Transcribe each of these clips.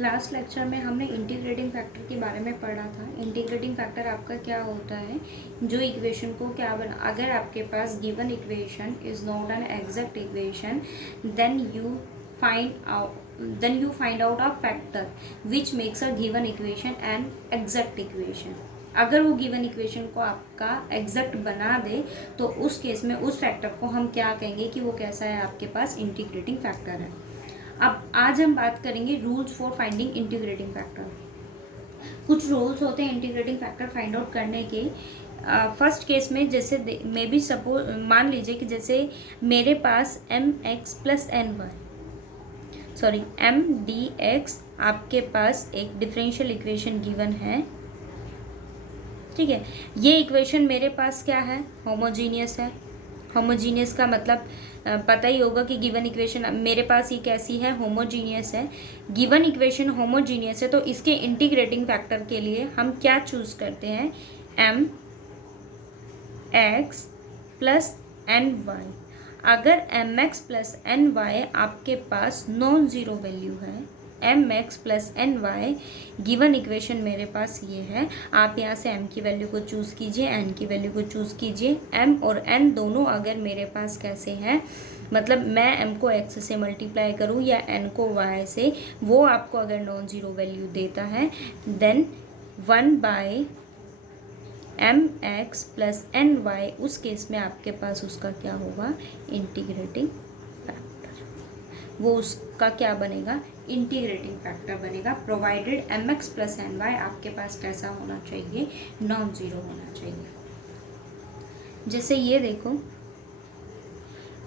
Last lecture में हमने integrating factor के बारे में पढ़ा था। इंटीग्रेटिंग फैक्टर आपका क्या होता है, जो इक्वेशन को क्या बना, अगर आपके पास given equation is not an exact equation then you find out a factor which makes a given equation an exact equation. अगर वो गिवन इक्वेशन को आपका एग्जैक्ट बना दे तो उस केस में उस फैक्टर को हम क्या कहेंगे कि वो कैसा है, आपके पास इंटीग्रेटिंग फैक्टर है। अब आज हम बात करेंगे rules for finding integrating factor. कुछ रूल्स होते हैं इंटीग्रेटिंग फैक्टर फाइंड आउट करने के। फर्स्ट केस में जैसे मे बी सपोज मान लीजिए कि जैसे मेरे पास एम डी एक्स आपके पास एक डिफरेंशियल इक्वेशन गिवन है, ठीक है। ये इक्वेशन मेरे पास क्या है, होमोजीनियस है। होमोजीनियस का मतलब पता ही होगा कि गिवन इक्वेशन मेरे पास ये कैसी है, होमोजीनियस है। गिवन इक्वेशन होमोजीनियस है तो इसके इंटीग्रेटिंग फैक्टर के लिए हम क्या चूज करते हैं, m x plus N y. अगर m x plus N Y आपके पास नॉन ज़ीरो वैल्यू है, M x plus N y given equation मेरे पास ये है, आप यहाँ से m की वैल्यू को चूज़ कीजिए, n की वैल्यू को चूज़ कीजिए। m और n दोनों अगर मेरे पास कैसे हैं, मतलब मैं m को x से मल्टीप्लाई करूँ या n को y से, वो आपको अगर नॉन ज़ीरो वैल्यू देता है then 1/m x plus N Y, उस केस में आपके पास उसका क्या होगा, इंटीग्रेटिंग फैक्टर। वो उसका क्या बनेगा, इंटीग्रेटिंग फैक्टर बनेगा, provided M x plus N Y आपके पास कैसा होना चाहिए, नॉन ज़ीरो होना चाहिए। जैसे ये देखो,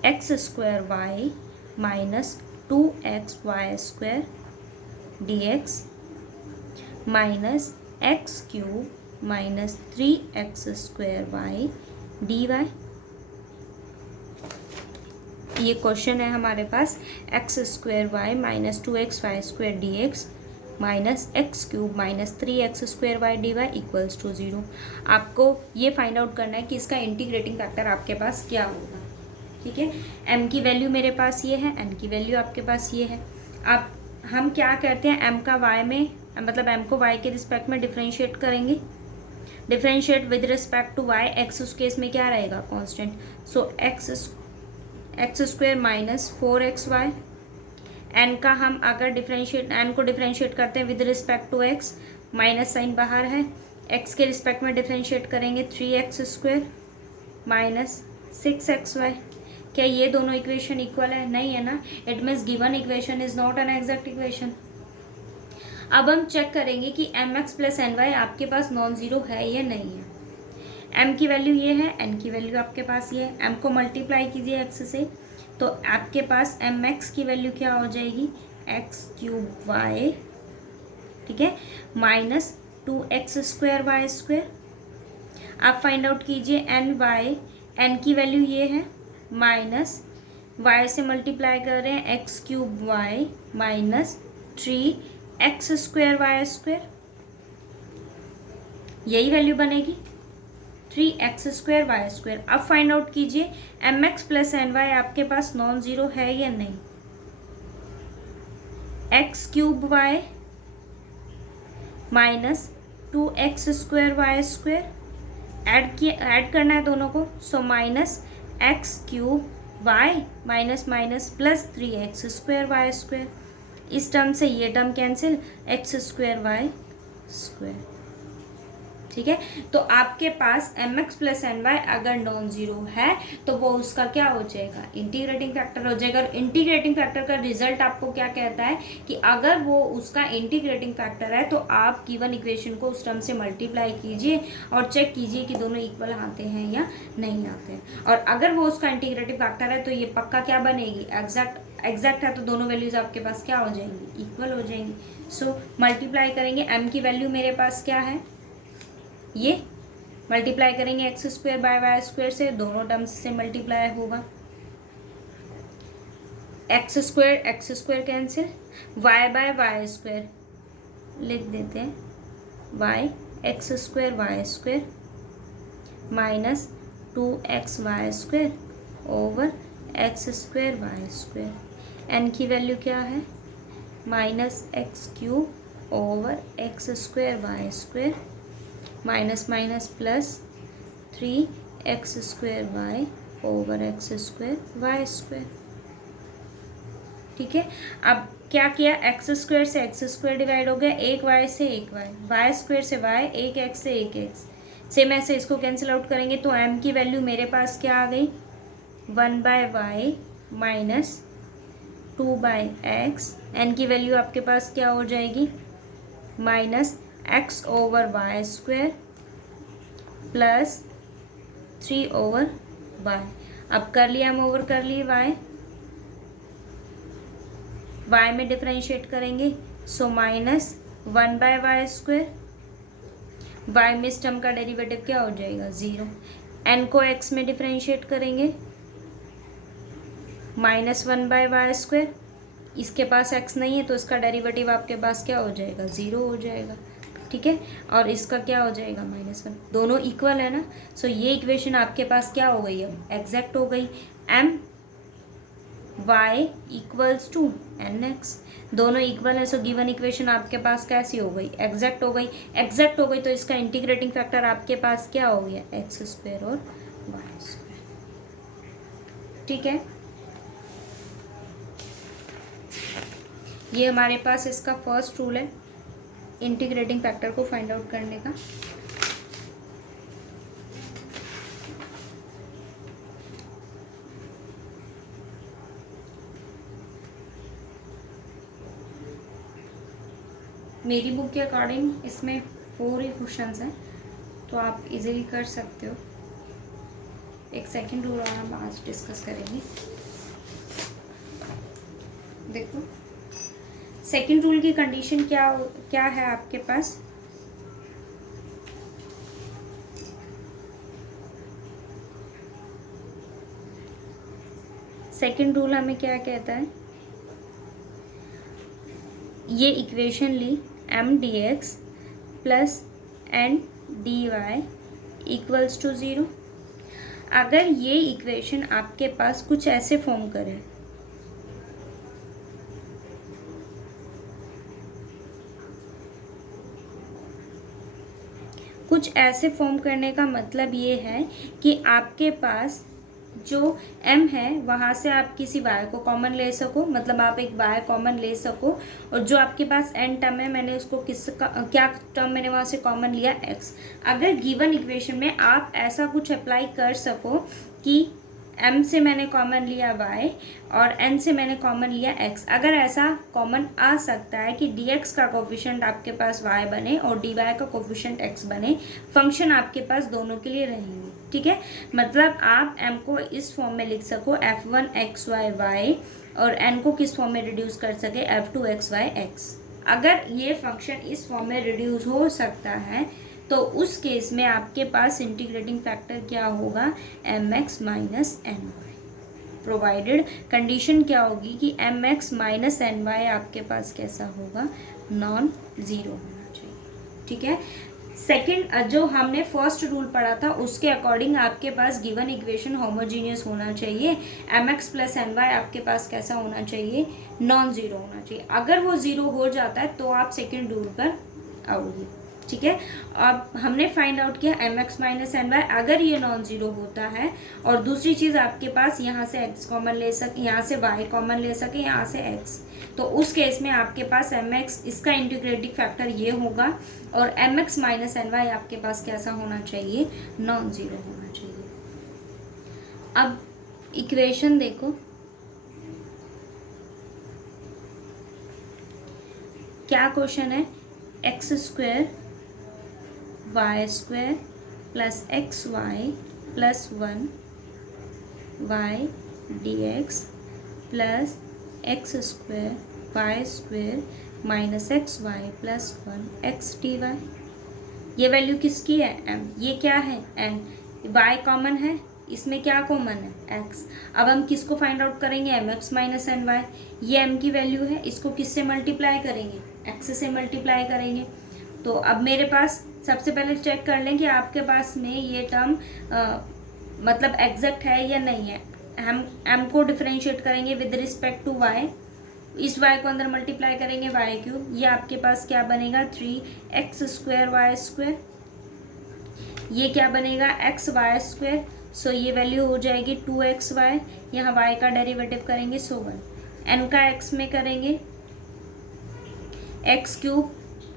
x square y minus 2x Y square d x minus x cube minus 3x square y d Y. ये क्वेश्चन है हमारे पास, x square y minus 2x Y square d x minus x cube minus 3x square y d y equals to 0। आपको ये find out करना है कि इसका इंटीग्रेटिंग फैक्टर आपके पास क्या होगा, ठीक है। m की वैल्यू मेरे पास ये है, n की वैल्यू आपके पास ये है। अब हम क्या करते हैं, m का y में, मतलब m को y के रिस्पेक्ट में डिफ्रेंशिएट करेंगे। Differentiate with respect to y, x उस केस में क्या रहेगा, constant. So x square minus 4xy। N का हम अगर डिफ्रेंशिएट, एन को डिफ्रेंशिएट करते हैं with respect to x, minus sign बाहर है, x के रिस्पेक्ट में डिफ्रेंशिएट करेंगे 3x स्क्वायर माइनस 6xy। क्या ये दोनों इक्वेशन इक्वल है, नहीं है ना, it means given equation is not an exact equation. अब हम चेक करेंगे कि M x plus N Y आपके पास नॉन ज़ीरो है या नहीं है। m की वैल्यू ये है, n की वैल्यू आपके पास ये है। m को मल्टीप्लाई कीजिए x से तो आपके पास एम एक्स की वैल्यू क्या हो जाएगी, एक्स क्यूब वाई, ठीक है, minus 2x square Y square. आप फाइंड आउट कीजिए एन वाई, एन की वैल्यू ये है, माइनस y से मल्टीप्लाई कर रहे हैं X cube Y minus 3x square Y square, यही वैल्यू बनेगी 3x स्क्वायर वाई स्क्वायर। अब फाइंड आउट कीजिए M x plus N Y आपके पास नॉन ज़ीरो है या नहीं। X cube Y minus 2x square Y square add करना है दोनों को, so minus x cube Y minus minus plus 3x square Y square. इस टर्म से ये term cancel, x square Y square, ठीक है। तो आपके पास M x plus N y अगर नॉन ज़ीरो है तो वो उसका क्या हो जाएगा, इंटीग्रेटिंग फैक्टर हो जाएगा। और इंटीग्रेटिंग फैक्टर का रिजल्ट आपको क्या कहता है कि अगर वो उसका इंटीग्रेटिंग फैक्टर है तो आप गिवन इक्वेशन को उस टर्म से मल्टीप्लाई कीजिए और चेक कीजिए कि दोनों इक्वल आते हैं या नहीं आते हैं। और अगर वो उसका इंटीग्रेटिव फैक्टर है तो ये पक्का क्या बनेगी, एग्जैक्ट है, तो दोनों वैल्यूज आपके पास क्या हो जाएंगी, इक्वल हो जाएंगी। सो मल्टीप्लाई करेंगे, m की वैल्यू मेरे पास क्या है, ये मल्टीप्लाई करेंगे X square by Y square से, दोनों टर्म्स से मल्टीप्लाई होगा, X square cancel, Y by Y square लिख देते हैं, Y X square Y square minus 2x Y square over X square Y square. N की वैल्यू क्या है, minus x cube over X square Y square minus minus plus 3x square Y over X square Y square. ठीक है, अब क्या किया, X square से X square divide हो गया, एक वाई से एक वाई, वाई स्क्वायर से वाई, एक एक्स से एक एक्स, सेम ऐसे इसको कैंसिल आउट करेंगे तो m की वैल्यू मेरे पास क्या आ गई, 1/y माइनस 2/x, n की वैल्यू आपके पास क्या हो जाएगी, minus x over Y square plus 3/y। अब कर लिया m ओवर कर लिए y में डिफरेंशिएट करेंगे, so minus 1/y square, y में इस टर्म का डेरिवेटिव क्या हो जाएगा, 0। n को x में डिफरेंशिएट करेंगे, माइनस 1/y स्क्वायर, इसके पास x नहीं है तो इसका डेरिवेटिव आपके पास क्या हो जाएगा, 0 हो जाएगा। ठीक है, और इसका क्या हो जाएगा, -1, दोनों इक्वल है ना, सो ये इक्वेशन आपके पास क्या हो गई, अब एग्जैक्ट हो गई, m y equals to N X, दोनों इक्वल है, सो गिवन इक्वेशन आपके पास कैसी हो गई, एग्जैक्ट हो गई। एग्जैक्ट हो गई तो इसका इंटीग्रेटिंग फैक्टर आपके पास क्या हो गया, एक्स स्क्वायर और वाई स्क्वायर। ठीक है, ये हमारे पास इसका फर्स्ट रूल है इंटीग्रेटिंग फैक्टर को फाइंड आउट करने का। मेरी बुक के अकॉर्डिंग इसमें 4 ही क्वेश्चंस हैं, तो आप इजीली कर सकते हो। एक सेकंड रूल और हम आज डिस्कस करेंगे। देखो सेकंड रूल की कंडीशन क्या है आपके पास, सेकंड रूल हमें क्या कहता है, ये इक्वेशन ली m dx plus n dy equals to 0। अगर ये इक्वेशन आपके पास कुछ ऐसे फॉर्म करे, कुछ ऐसे फॉर्म करने का मतलब ये है कि आपके पास जो m है वहाँ से आप किसी y को कॉमन ले सको, मतलब आप एक y कॉमन ले सको, और जो आपके पास n टर्म है मैंने उसको क्या टर्म मैंने वहाँ से कॉमन लिया, x। अगर गिवन इक्वेशन में आप ऐसा कुछ अप्लाई कर सको कि m से मैंने कॉमन लिया y और n से मैंने कॉमन लिया x, अगर ऐसा कॉमन आ सकता है कि dx का कोफिशिएंट आपके पास y बने और dy का कोफिशिएंट x बने, फंक्शन आपके पास दोनों के लिए रहेंगे। ठीक है, मतलब आप m को इस फॉर्म में लिख सको f1 xy y और n को किस फॉर्म में रिड्यूस कर सके, f2 xy x। अगर ये फंक्शन इस फॉर्म में रिड्यूस हो सकता है तो उस केस में आपके पास इंटीग्रेटिंग फैक्टर क्या होगा, mx minus N Y, provided condition क्या होगी कि mx माइनस एन वाई आपके पास कैसा होगा, नॉन ज़ीरो होना चाहिए। ठीक है, सेकंड जो हमने फर्स्ट रूल पढ़ा था उसके अकॉर्डिंग आपके पास गिवन इक्वेशन होमोजीनियस होना चाहिए, mx प्लस एन वाई आपके पास कैसा होना चाहिए, नॉन ज़ीरो होना चाहिए। अगर वो ज़ीरो हो जाता है तो आप सेकंड रूल पर आओगे। ठीक है, अब हमने फाइंड आउट किया mx माइनस एन वाई, अगर ये नॉन ज़ीरो होता है और दूसरी चीज़ आपके पास यहाँ से x कॉमन ले सके, यहाँ से y कॉमन ले सके, यहाँ से x, तो उस केस में आपके पास mx इसका इंटीग्रेटिंग फैक्टर ये होगा और mx माइनस एन वाई आपके पास कैसा होना चाहिए, नॉन ज़ीरो होना चाहिए। अब इक्वेशन देखो, क्या क्वेश्चन है, X square Y square plus X Y plus 1 Y D x plus X square Y square minus X Y plus 1 X D Y. ये वैल्यू किसकी है, m, ये क्या है n, y कॉमन है, इसमें क्या कॉमन है, x। अब हम किसको फाइंड आउट करेंगे, mx माइनस एन वाई, ये m की वैल्यू है, इसको किससे मल्टीप्लाई करेंगे, x से मल्टीप्लाई करेंगे। तो अब मेरे पास सबसे पहले चेक कर लें कि आपके पास में ये टर्म मतलब एग्जैक्ट है या नहीं है। हम m को डिफरेंशिएट करेंगे विद रिस्पेक्ट टू y, इस y को अंदर मल्टीप्लाई करेंगे y क्यूब, ये आपके पास क्या बनेगा 3x² y स्क्वायर, ये क्या बनेगा एक्स वाई स्क्वायर, सो ये वैल्यू हो जाएगी 2xy, यहाँ y का डेरिवेटिव करेंगे सो 1, n का x में करेंगे x cube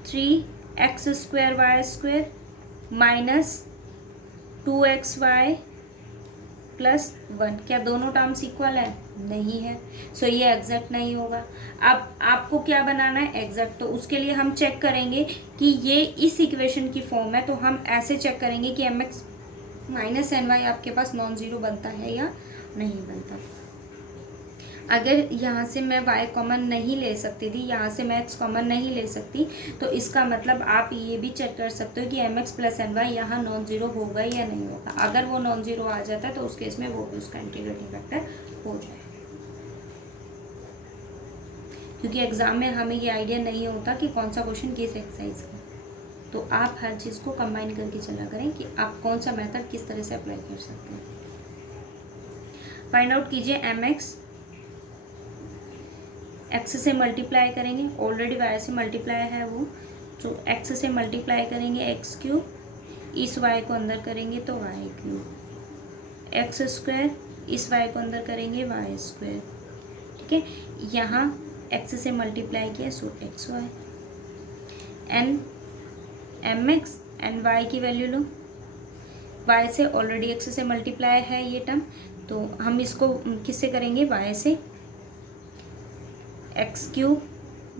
3x² y square minus 2xy plus 1, क्या दोनों टर्म्स इक्वल है? नहीं है, सो ये एग्जैक्ट नहीं होगा। अब आपको क्या बनाना है? एग्जैक्ट। तो उसके लिए हम चेक करेंगे कि ये इस इक्वेशन की फॉर्म है, तो हम ऐसे चेक करेंगे कि mx माइनस एन वाई आपके पास नॉन ज़ीरो बनता है या नहीं बनता। अगर यहाँ से मैं y कॉमन नहीं ले सकती थी, यहाँ से मैं x कॉमन नहीं ले सकती, तो इसका मतलब आप ये भी चेक कर सकते हो कि mx प्लस एन वाई यहाँ नॉन ज़ीरो होगा या नहीं होगा। अगर वो नॉन ज़ीरो आ जाता है तो उस केस में वो भी उसका इंटीग्रेटिंग फैक्टर हो जाए, क्योंकि एग्ज़ाम में हमें ये आइडिया नहीं होता कि कौन सा क्वेश्चन किस एक्सरसाइज का। तो आप हर चीज़ को कंबाइन करके चला करें कि आप कौन सा मेथड किस तरह से अप्लाई कर सकते हैं। फाइंड आउट कीजिए mx, x से मल्टीप्लाई करेंगे, ऑलरेडी y से मल्टीप्लाई है वो, तो x से मल्टीप्लाई करेंगे x क्यूब, इस y को अंदर करेंगे तो y क्यूब, एक्स स्क्वायर, इस y को अंदर करेंगे y स्क्वायर, ठीक है। यहाँ x से मल्टीप्लाई किया so x y, n m x n y की वैल्यू लो, y से ऑलरेडी x से मल्टीप्लाई है ये टर्म, तो हम इसको किससे करेंगे? y से, X cube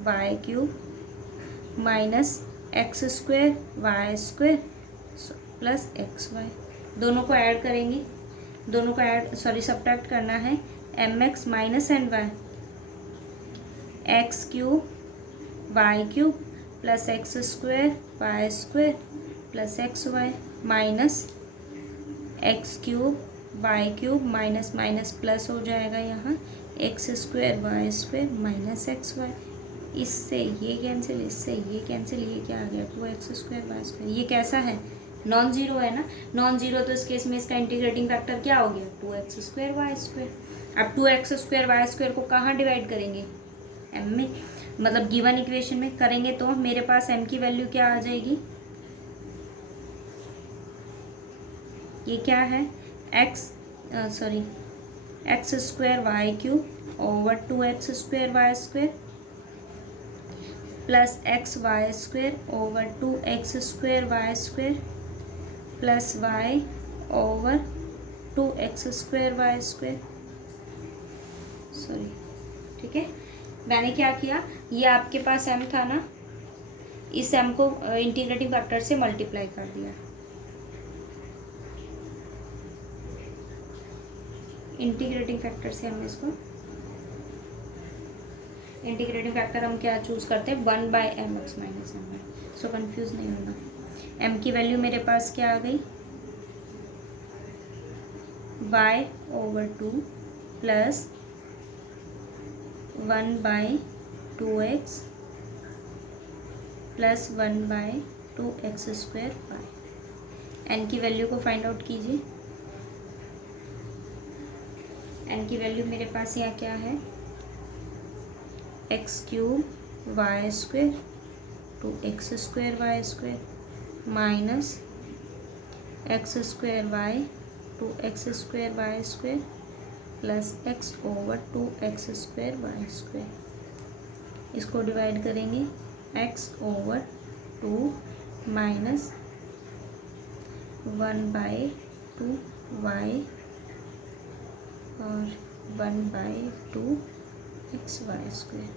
Y cube minus X square Y square plus X Y, दोनों को ऐड करेंगे, दोनों को ऐड सब्ट्रैक्ट करना है, M x minus N Y, X cube Y cube plus X square Y square plus X Y minus x cube Y cube minus minus plus हो जाएगा यहाँ X square Y square minus X Y, इससे ये cancel, इससे ये cancel, ये क्या आ गया 2x स्क्वायर वाई स्क्वायर। ये कैसा है? नॉन ज़ीरो है ना, नॉन ज़ीरो, तो इस केस में इसका इंटीग्रेटिंग फैक्टर क्या हो गया 2x स्क्वायर वाई स्क्वायर। अब 2x स्क्वायर वाई स्क्वायर को कहाँ डिवाइड करेंगे? m में, मतलब गिवन इक्वेशन में करेंगे तो मेरे पास m की वैल्यू क्या आ जाएगी? ये क्या है X square Y cube over 2x square Y square plus X Y square over 2x square Y square plus Y over 2x square Y square, sorry, ठीक है। मैंने क्या किया, ये आपके पास m था ना, इस m को इंटीग्रेटिंग फैक्टर से मल्टीप्लाई कर दिया, इंटीग्रेटिंग फैक्टर से हम इसको, इंटीग्रेटिंग फैक्टर हम क्या चूज़ करते हैं 1/mx माइनस एम वाई, सो कन्फ्यूज़ नहीं होगा। m की वैल्यू मेरे पास क्या आ गई y/2 plus 1/2x plus 1/2x square Y. n की वैल्यू को फाइंड आउट कीजिए, n की वैल्यू मेरे पास यहाँ क्या है X cube Y square 2x square Y square minus X square Y 2x square Y square plus X over 2x square Y square. इसको डिवाइड करेंगे x ओवर 2 माइनस 1/2 y और 1/2 एक्स वाई स्क्वायर।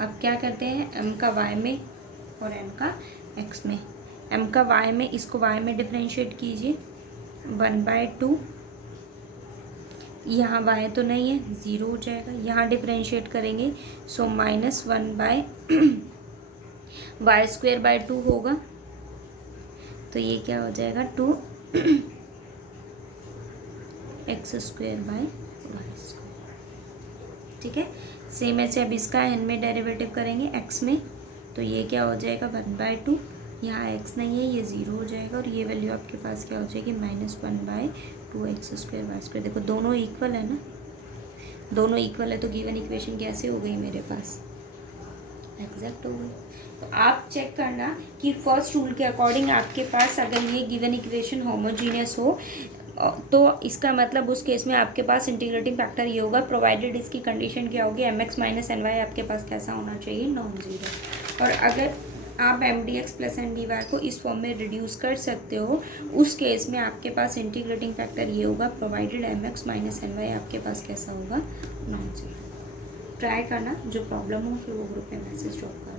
अब क्या करते हैं, m का y में और m का x में, m का y में, इसको y में डिफरेंशिएट कीजिए 1/2, यहाँ y तो नहीं है, ज़ीरो हो जाएगा, यहाँ डिफरेंशिएट करेंगे so minus 1/y square by 2 होगा, तो ये क्या हो जाएगा 2 x square by y square, ठीक है। सेम ऐसे अब इसका n में डेरिवेटिव करेंगे x में, तो ये क्या हो जाएगा 1/2, यहाँ x नहीं है, ये ज़ीरो हो जाएगा, और ये वैल्यू आपके पास क्या हो जाएगी -1/2 एक्स स्क्वायर वाई स्क्वायर। देखो दोनों इक्वल है ना, दोनों इक्वल है तो गिवन इक्वेशन कैसे हो गई मेरे पास, एग्जैक्ट हो गई। तो आप चेक करना कि फर्स्ट रूल के अकॉर्डिंग आपके पास अगर ये गिवन इक्वेशन होमोजीनियस हो तो इसका मतलब उस केस में आपके पास इंटीग्रेटिंग फैक्टर ये होगा, प्रोवाइडेड इसकी कंडीशन क्या होगी, m x minus N Y आपके पास कैसा होना चाहिए, नॉन जीरो। और अगर आप m d x plus n d y को इस फॉर्म में रिड्यूस कर सकते हो, उस केस में आपके पास इंटीग्रेटिंग फैक्टर ये होगा, provided M x minus N Y आपके पास कैसा होगा, नॉन जीरो। ट्राई करना, जो प्रॉब्लम हो फिर वो ग्रुप में मैसेज ड्रॉप करना।